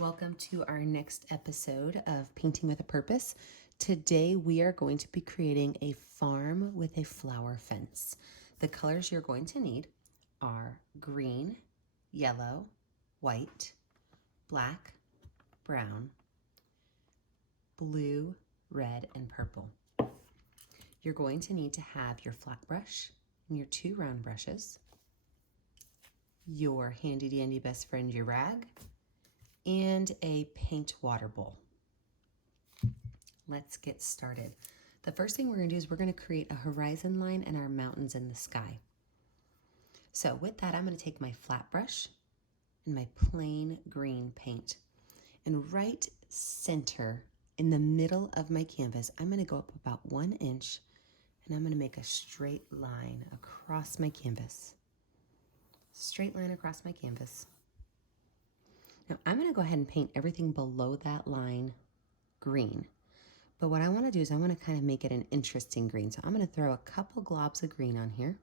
Welcome to our next episode of Painting with a Purpose. Today we are going to be creating a farm with a flower fence. The colors you're going to need are green, yellow, white, black, brown, blue, red, and purple. You're going to need to have your flat brush and your two round brushes, your handy dandy best friend, your rag, and a paint water bowl. Let's get started. The first thing we're going to do is we're going to create a horizon line and our mountains in the sky. So with that, I'm going to take my flat brush and my plain green paint, and right center in the middle of my canvas, I'm going to go up about 1 inch and I'm going to make a straight line across my canvas. Straight line across my canvas. Now I'm going to go ahead and paint everything below that line green. But what I want to do is I want to kind of make it an interesting green. So I'm going to throw a couple globs of green on here.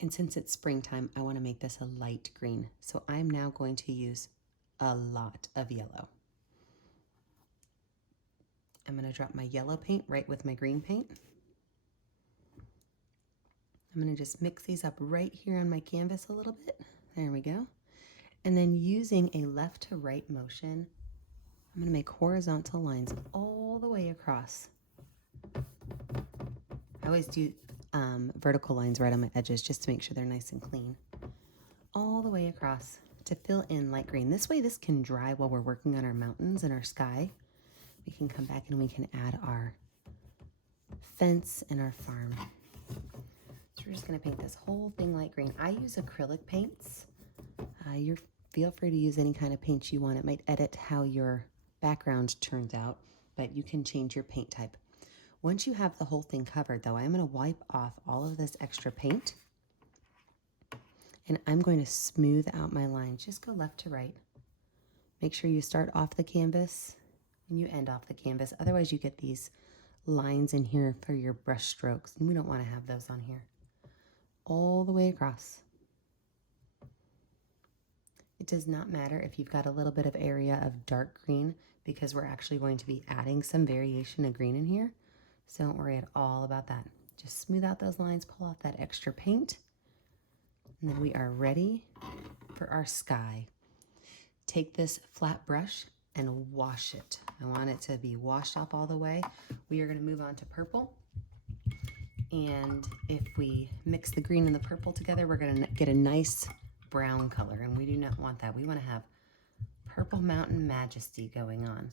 And since it's springtime, I want to make this a light green. So I'm now going to use a lot of yellow. I'm going to drop my yellow paint right with my green paint. I'm going to just mix these up right here on my canvas a little bit. There we go. And then using a left to right motion, I'm going to make horizontal lines all the way across. I always do vertical lines right on my edges just to make sure they're nice and clean. All the way across to fill in light green. This way this can dry while we're working on our mountains and our sky. We can come back and we can add our fence and our farm. So we're just going to paint this whole thing light green. I use acrylic paints. You feel free to use any kind of paint you want. It might edit how your background turns out, but you can change your paint type. Once you have the whole thing covered though, I'm going to wipe off all of this extra paint and I'm going to smooth out my lines. Just go left to right. Make sure you start off the canvas and you end off the canvas. Otherwise you get these lines in here for your brush strokes and we don't want to have those on here. All the way across. It does not matter if you've got a little bit of area of dark green because we're actually going to be adding some variation of green in here. So don't worry at all about that. Just smooth out those lines, pull off that extra paint, and then we are ready for our sky. Take this flat brush and wash it. I want it to be washed off all the way. We are going to move on to purple. And if we mix the green and the purple together, we're going to get a nice brown color, and we do not want that. We want to have Purple Mountain Majesty going on.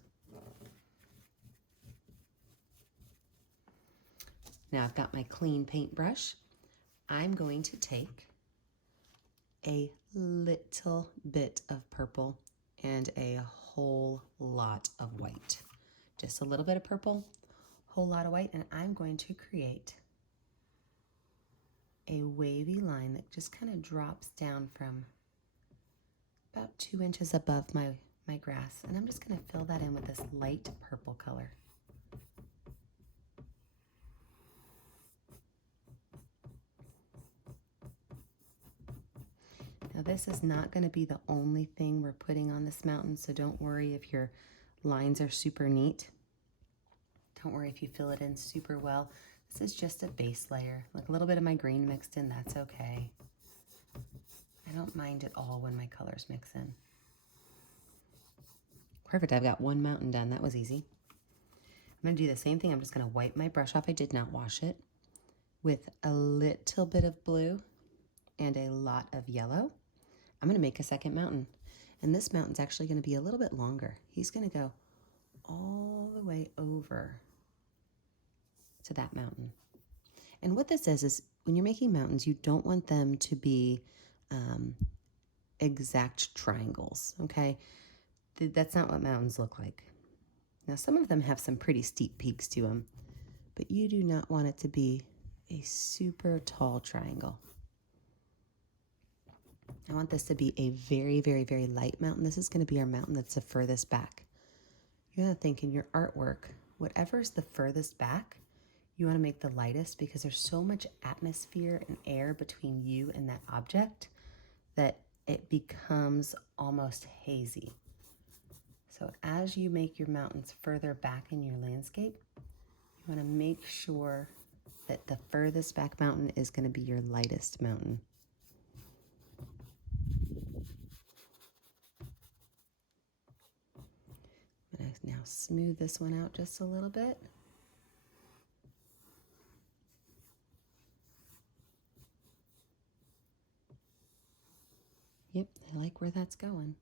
Now I've got my clean paintbrush. I'm going to take a little bit of purple and a whole lot of white. Just a little bit of purple, whole lot of white, and I'm going to create a wavy line that just kind of drops down from about 2 inches above my grass. And I'm just going to fill that in with this light purple color. Now this is not going to be the only thing we're putting on this mountain, so don't worry if your lines are super neat. Don't worry if you fill it in super well. This is just a base layer. Like a little bit of my green mixed in, that's okay. I don't mind at all when my colors mix in. Perfect, I've got one mountain done. That was easy. I'm going to do the same thing. I'm just going to wipe my brush off. I did not wash it. With a little bit of blue and a lot of yellow, I'm going to make a second mountain. And this mountain's actually going to be a little bit longer. He's going to go all the way over to that mountain. And what this is when you're making mountains, you don't want them to be exact triangles, okay? That's not what mountains look like. Now, some of them have some pretty steep peaks to them, but you do not want it to be a super tall triangle. I want this to be a very, very, very light mountain. This is going to be our mountain that's the furthest back. You want to think in your artwork, whatever's the furthest back, you want to make the lightest because there's so much atmosphere and air between you and that object that it becomes almost hazy. So as you make your mountains further back in your landscape, you want to make sure that the furthest back mountain is going to be your lightest mountain. I'm going to now smooth this one out just a little bit. Yep, I like where that's going.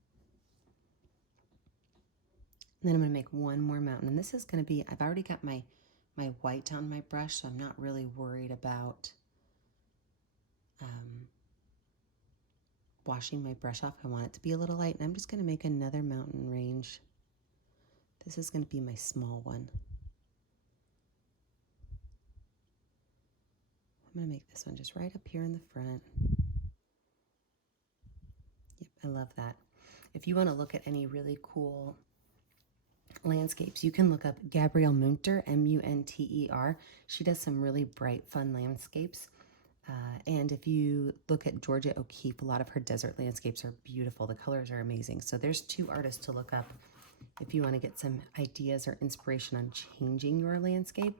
And then I'm going to make one more mountain. And this is going to be, I've already got my white on my brush, so I'm not really worried about washing my brush off. I want it to be a little light. And I'm just going to make another mountain range. This is going to be my small one. I'm going to make this one just right up here in the front. Yep, I love that. If you want to look at any really cool landscapes, you can look up Gabrielle Munter, M-U-N-T-E-R. She does some really bright, fun landscapes. And if you look at Georgia O'Keeffe, a lot of her desert landscapes are beautiful. The colors are amazing. So there's two artists to look up if you want to get some ideas or inspiration on changing your landscape.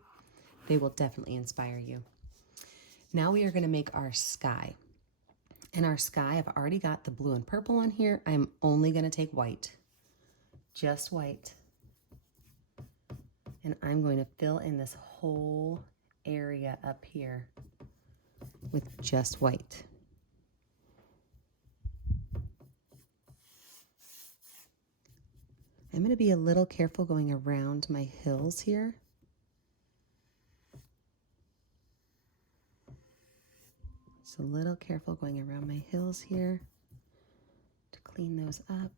They will definitely inspire you. Now we are going to make our sky. In our sky, I've already got the blue and purple on here. I'm only going to take white, just white. And I'm going to fill in this whole area up here with just white. I'm going to be a little careful going around my hills here. Just a little careful going around my hills here to clean those up.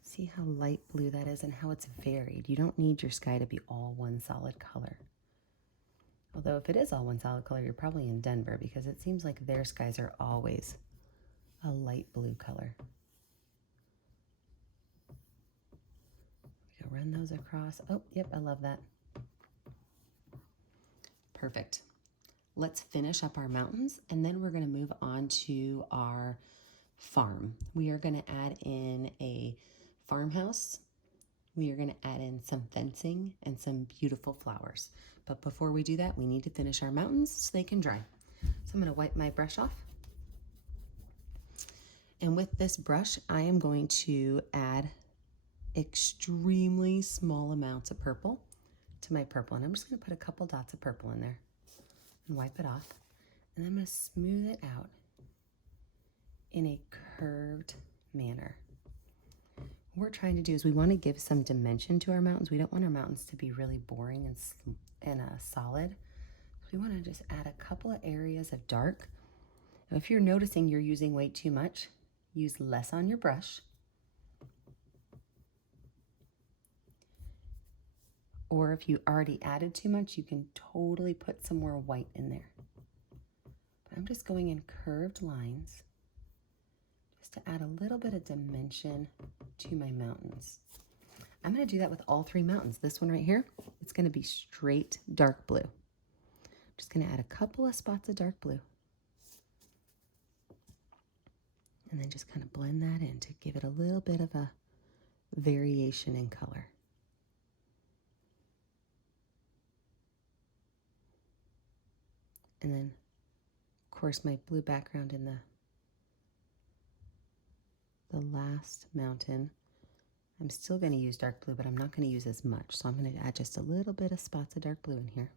See how light blue that is and how it's varied. You don't need your sky to be all one solid color. Although if it is all one solid color, you're probably in Denver because it seems like their skies are always a light blue color. We go run those across. Oh, yep, I love that. Perfect. Let's finish up our mountains and then we're going to move on to our farm. We are going to add in a farmhouse. We are going to add in some fencing and some beautiful flowers. But before we do that, we need to finish our mountains so they can dry. So I'm going to wipe my brush off. And with this brush, I am going to add extremely small amounts of purple to my purple. And I'm just going to put a couple dots of purple in there and wipe it off. And I'm going to smooth it out in a curved manner. What we're trying to do is we want to give some dimension to our mountains. We don't want our mountains to be really boring and solid. We want to just add a couple of areas of dark. Now, if you're noticing you're using way too much, use less on your brush. Or if you already added too much, you can totally put some more white in there. But I'm just going in curved lines just to add a little bit of dimension to my mountains. I'm going to do that with all three mountains. This one right here, it's going to be straight dark blue. I'm just going to add a couple of spots of dark blue. And then just kind of blend that in to give it a little bit of a variation in color. And then, of course, my blue background in the last mountain. I'm still going to use dark blue, but I'm not going to use as much. So I'm going to add just a little bit of spots of dark blue in here.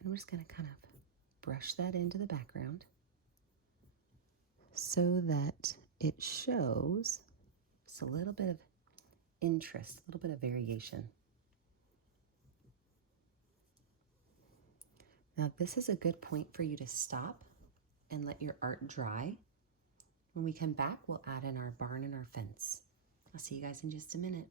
And we're just going to kind of brush that into the background so that it shows just a little bit of interest, a little bit of variation. Now this is a good point for you to stop and let your art dry. When we come back, we'll add in our barn and our fence. I'll see you guys in just a minute.